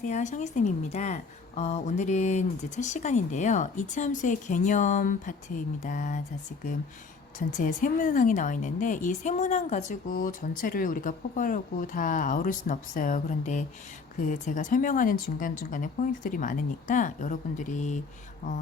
안녕하세요. 샹이쌤입니다. 오늘은 이제 첫 시간인데요. 이차 함수의 개념 파트입니다. 자, 지금 전체 세문항이 나와 있는데 이 세문항 가지고 전체를 우리가 포괄하고 다 아우를 수는 없어요. 그런데 제가 설명하는 중간중간에 포인트들이 많으니까 여러분들이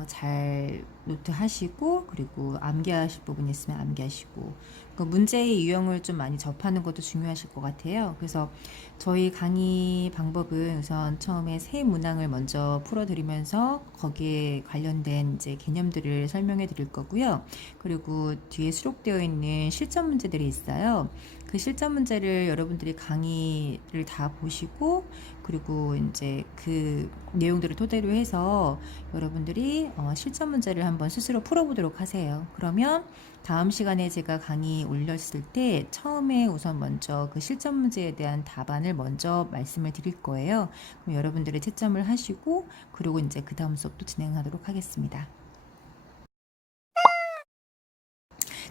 잘 노트하시고 그리고 암기하실 부분 있으면 암기하시고 그 문제의 유형을 좀 많이 접하는 것도 중요하실 것 같아요. 그래서 저희 강의 방법은 우선 처음에 세 문항을 먼저 풀어드리면서 거기에 관련된 이제 개념들을 설명해 드릴 거고요. 그리고 뒤에 수록되어 있는 실전 문제들이 있어요. 그 실전 문제를 여러분들이 강의를 다 보시고 그리고 이제 그 내용들을 토대로 해서 여러분들이 실전 문제를 한번 스스로 풀어보도록 하세요. 그러면 다음 시간에 제가 강의 올렸을 때 처음에 우선 먼저 그 실전 문제에 대한 답안을 먼저 말씀을 드릴 거예요. 그럼 여러분들이 채점을 하시고 그리고 이제 그 다음 수업도 진행하도록 하겠습니다.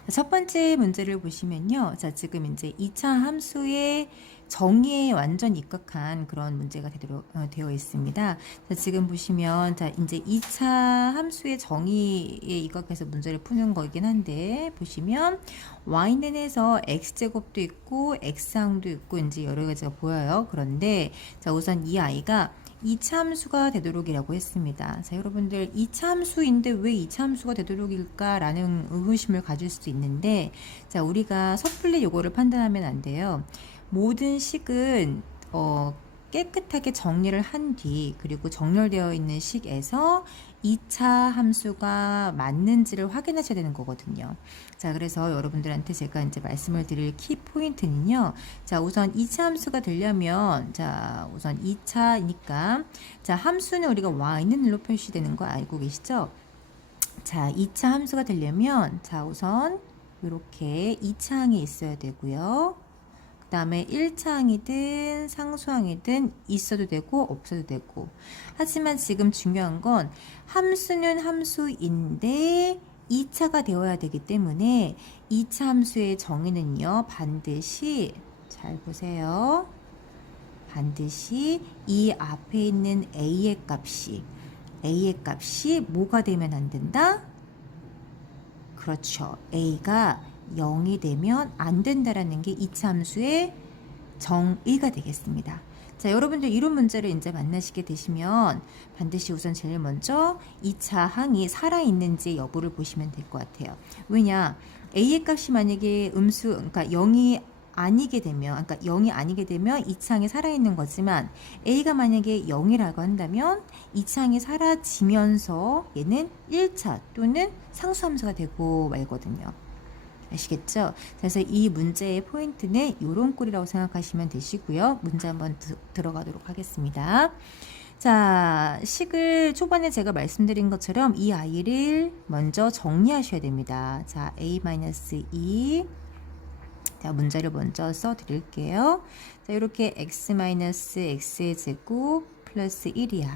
첫 번째 문제를 보시면요. 자, 지금 이제 2차 함수의 정의에 완전 입각한 그런 문제가 되어 있습니다. 자, 지금 보시면 자, 이제 2차 함수의 정의에 입각해서 문제를 푸는 거긴 한데 보시면 y는에서 x제곱도 있고 x항도 있고 이제 여러 가지가 보여요. 그런데 자, 우선 이 아이가 2차 함수가 되도록이라고 했습니다. 자, 여러분들 2차 함수인데 왜 2차 함수가 되도록일까라는 의구심을 가질 수도 있는데 자, 우리가 섣불리 요거를 판단하면 안 돼요. 모든 식은 깨끗하게 정리를 한 뒤 그리고 정렬되어 있는 식에서 2차 함수가 맞는지를 확인하셔야 되는 거거든요. 자, 그래서 여러분들한테 제가 이제 말씀을 드릴 키 포인트는요. 자, 우선 2차 함수가 되려면 자, 우선 2차니까 자, 함수는 우리가 y는 일로 표시되는 거 알고 계시죠? 자, 2차 함수가 되려면 자, 우선 이렇게 2차항이 있어야 되고요. 그 다음에 1차항이든 상수항이든 있어도 되고 없어도 되고 하지만 지금 중요한 건 함수는 함수인데 2차가 되어야 되기 때문에 2차 함수의 정의는요 반드시 잘 보세요. 반드시 이 앞에 있는 a의 값이 뭐가 되면 안 된다? 그렇죠. a가 0이 되면 안 된다라는 게 2차 함수의 정의가 되겠습니다. 자, 여러분들 이런 문제를 이제 만나시게 되시면 반드시 우선 제일 먼저 2차 항이 살아있는지 여부를 보시면 될 것 같아요. 왜냐? a의 값이 만약에 그러니까 0이 아니게 되면, 그러니까 0이 아니게 되면 2차 항이 살아있는 거지만 a가 만약에 0이라고 한다면 2차 항이 사라지면서 얘는 1차 또는 상수함수가 되고 말거든요. 아시겠죠? 그래서 이 문제의 포인트는 요런 꼴이라고 생각하시면 되시고요. 문제 한번 들어가도록 하겠습니다. 자, 식을 초반에 제가 말씀드린 것처럼 이 아이를 먼저 정리하셔야 됩니다. 자, a-2 자, 문제를 먼저 써 드릴게요. 자, 이렇게 x-x의 제곱 플러스 1이야.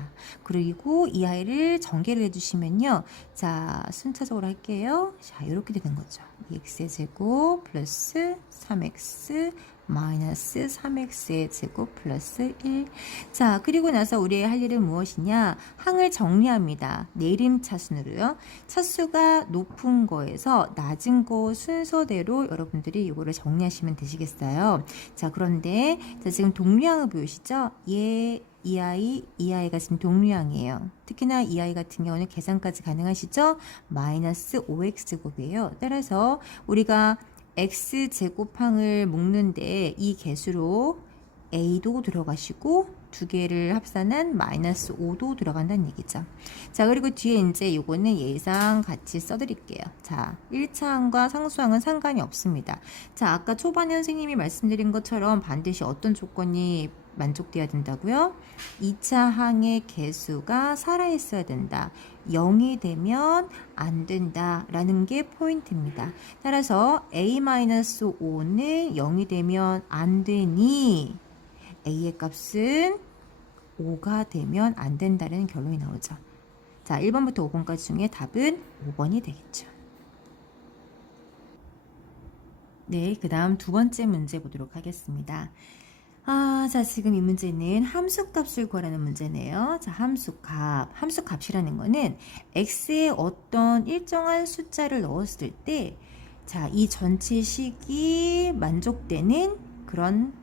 그리고 이 아이를 전개를 해주시면요. 자, 순차적으로 할게요. 자, 이렇게 되는 거죠. 2x의 제곱 플러스 3x 마이너스 3x의 제곱 플러스 1. 자, 그리고 나서 우리 할 일은 무엇이냐? 항을 정리합니다. 내림차순으로요. 차수가 높은 거에서 낮은 거 순서대로 여러분들이 이거를 정리하시면 되시겠어요. 자, 그런데 자, 지금 동류항을 보이시죠? 이 아이가 지금 동류항이에요. 특히나 이 아이 같은 경우는 계산까지 가능하시죠? 마이너스 5x제곱이에요. 따라서 우리가 x제곱항을 묶는데 이 개수로 a도 들어가시고 두 개를 합산한 마이너스 5도 들어간다는 얘기죠. 자, 그리고 뒤에 이제 요거는 예상 같이 써드릴게요. 자, 1차항과 상수항은 상관이 없습니다. 자, 아까 초반에 선생님이 말씀드린 것처럼 반드시 어떤 조건이 만족돼야 된다고요? 2차 항의 개수가 살아있어야 된다. 0이 되면 안 된다라는 게 포인트입니다. 따라서 a-5는 0이 되면 안 되니 a의 값은 5가 되면 안 된다는 결론이 나오죠. 자, 1번부터 5번까지 중에 답은 5번이 되겠죠. 네, 그 다음 두 번째 문제 보도록 하겠습니다. 자, 지금 이 문제는 함수값을 구하라는 문제네요. 자, 함수값이라는 거는 x에 어떤 일정한 숫자를 넣었을 때, 자, 이 전체 식이 만족되는 그런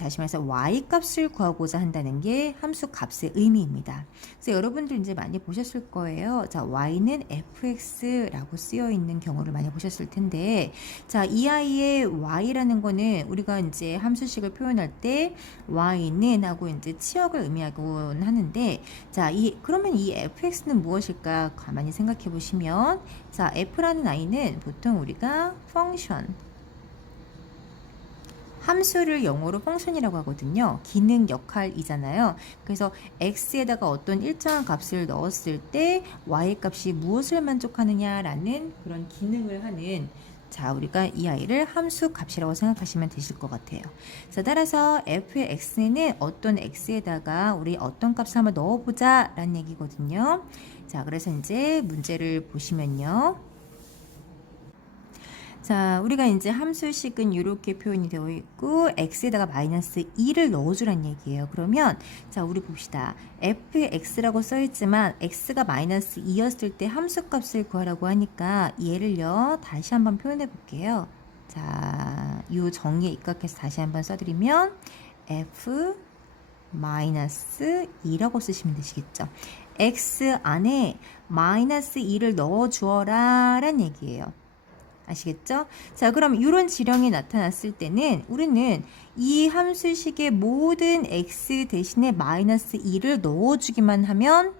다시 말해서 y 값을 구하고자 한다는 게 함수 값의 의미입니다. 그래서 여러분들 이제 많이 보셨을 거예요. 자, y는 fx라고 쓰여 있는 경우를 많이 보셨을 텐데, 자, 이 아이의 y라는 거는 우리가 이제 함수식을 표현할 때 y는 하고 이제 치역을 의미하곤 하는데, 자, 그러면 이 fx는 무엇일까? 가만히 생각해 보시면, 자, f라는 아이는 보통 우리가 펑션 함수를 영어로 펑션이라고 하거든요. 기능 역할이잖아요. 그래서 x에다가 어떤 일정한 값을 넣었을 때 y 값이 무엇을 만족하느냐라는 그런 기능을 하는, 자, 우리가 이 아이를 함수 값이라고 생각하시면 되실 것 같아요. 자, 따라서 f의 x는 어떤 x에다가 우리 어떤 값을 한번 넣어보자 라는 얘기거든요. 자, 그래서 이제 문제를 보시면요. 자, 우리가 이제 함수식은 이렇게 표현이 되어 있고 x에다가 마이너스 2를 넣어주란 얘기예요. 그러면 자, 우리 봅시다. fx라고 써있지만 x가 마이너스 2였을 때 함수값을 구하라고 하니까 얘를요 다시 한번 표현해 볼게요. 자, 이 정의에 입각해서 다시 한번 써드리면 f 마이너스 2라고 쓰시면 되시겠죠. x 안에 마이너스 2를 넣어 주어라 란 얘기예요. 아시겠죠? 자, 그럼 이런 지령이 나타났을 때는 우리는 이 함수식의 모든 x 대신에 마이너스 2를 넣어주기만 하면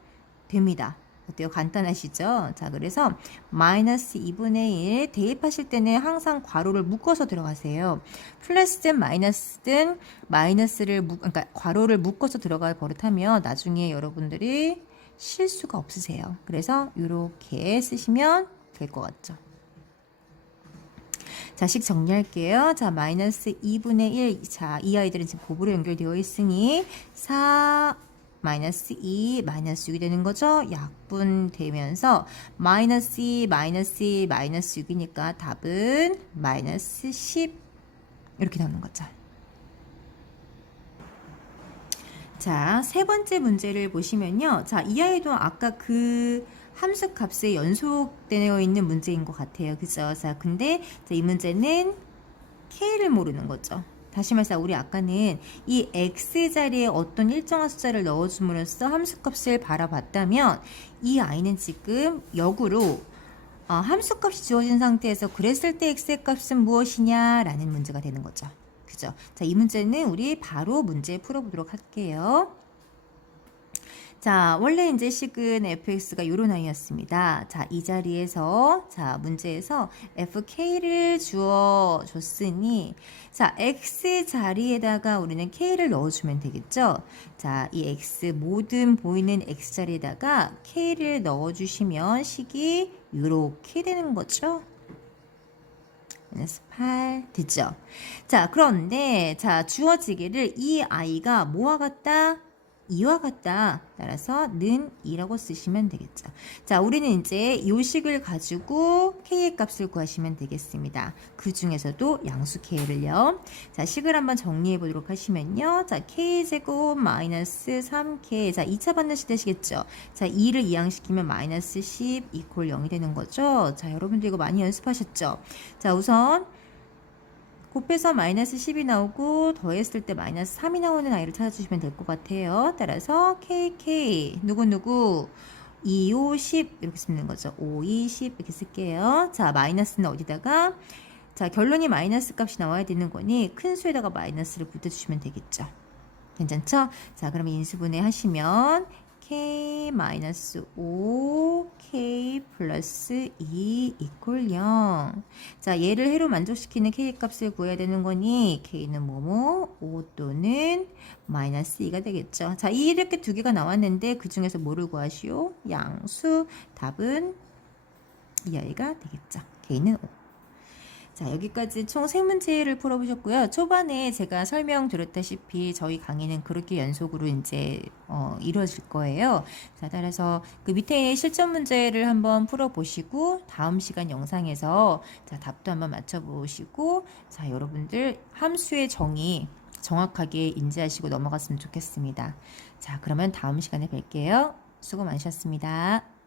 됩니다. 어때요? 간단하시죠? 자, 그래서 마이너스 2분의 1 대입하실 때는 항상 괄호를 묶어서 들어가세요. 플러스든 마이너스든 그러니까 괄호를 묶어서 들어갈 버릇하면 나중에 여러분들이 실수가 없으세요. 그래서 이렇게 쓰시면 될 것 같죠? 자, 식 정리할게요. 자, 마이너스 2분의 1. 자, 이 아이들은 지금 곱으로 연결되어 있으니 4 마이너스 2 마이너스 6이 되는 거죠. 약분되면서 마이너스 2 마이너스 2 마이너스 6이니까 답은 마이너스 10 이렇게 나오는 거죠. 자, 세 번째 문제를 보시면요. 자, 이 아이도 아까 그 함수 값에 연속되어 있는 문제인 것 같아요. 그죠? 자, 근데 이 문제는 k를 모르는 거죠. 다시 말해서 우리 아까는 이 x 자리에 어떤 일정한 숫자를 넣어줌으로써 함수 값을 바라봤다면 이 아이는 지금 역으로 함수 값이 주어진 상태에서 그랬을 때 x의 값은 무엇이냐라는 문제가 되는 거죠. 그죠? 자, 이 문제는 우리 바로 문제 풀어보도록 할게요. 자, 원래 이제 식은 fx가 요런 아이였습니다. 자, 이 자리에서, 자, 문제에서 fk를 주어 줬으니, 자, x 자리에다가 우리는 k를 넣어주면 되겠죠? 자, 이 x, 모든 보이는 x 자리에다가 k를 넣어주시면 식이 요렇게 되는 거죠? 마이너스 8 됐죠? 자, 그런데, 자, 주어지기를 이 아이가 뭐와 같다? 2와 같다. 따라서 는 2라고 쓰시면 되겠죠. 자, 우리는 이제 요식을 가지고 k의 값을 구하시면 되겠습니다. 그 중에서도 양수 k를요. 자, 식을 한번 정리해 보도록 하시면요. 자, k제곱 마이너스 3k. 자, 2차 반드시 되시겠죠. 자, 2를 이항시키면 마이너스 10 이퀄 0이 되는 거죠. 자, 여러분들 이거 많이 연습하셨죠? 자, 우선 곱해서 마이너스 10이 나오고 더했을 때 마이너스 3이 나오는 아이를 찾아주시면 될 것 같아요. 따라서 KK 누구누구 2, 5, 10 이렇게 쓰는 거죠. 5, 2, 10 이렇게 쓸게요. 자, 마이너스는 어디다가 자, 결론이 마이너스 값이 나와야 되는 거니 큰 수에다가 마이너스를 붙여주시면 되겠죠. 괜찮죠? 자, 그러면 인수분해 하시면 k-5 k 플러스 2 이퀄 0. 자, 얘를 해로 만족시키는 k 값을 구해야 되는 거니 k는 뭐뭐 5 또는 마이너스 2가 되겠죠. 자, 이렇게 두 개가 나왔는데 그 중에서 뭐를 구하시오? 양수. 답은 이 아이가 되겠죠. k는 5. 자, 여기까지 총 3문제를 풀어보셨고요. 초반에 제가 설명드렸다시피 저희 강의는 그렇게 연속으로 이제 이루어질 거예요. 자, 따라서 그 밑에 실전 문제를 한번 풀어보시고 다음 시간 영상에서 자, 답도 한번 맞춰보시고 자, 여러분들 함수의 정의 정확하게 인지하시고 넘어갔으면 좋겠습니다. 자, 그러면 다음 시간에 뵐게요. 수고 많으셨습니다.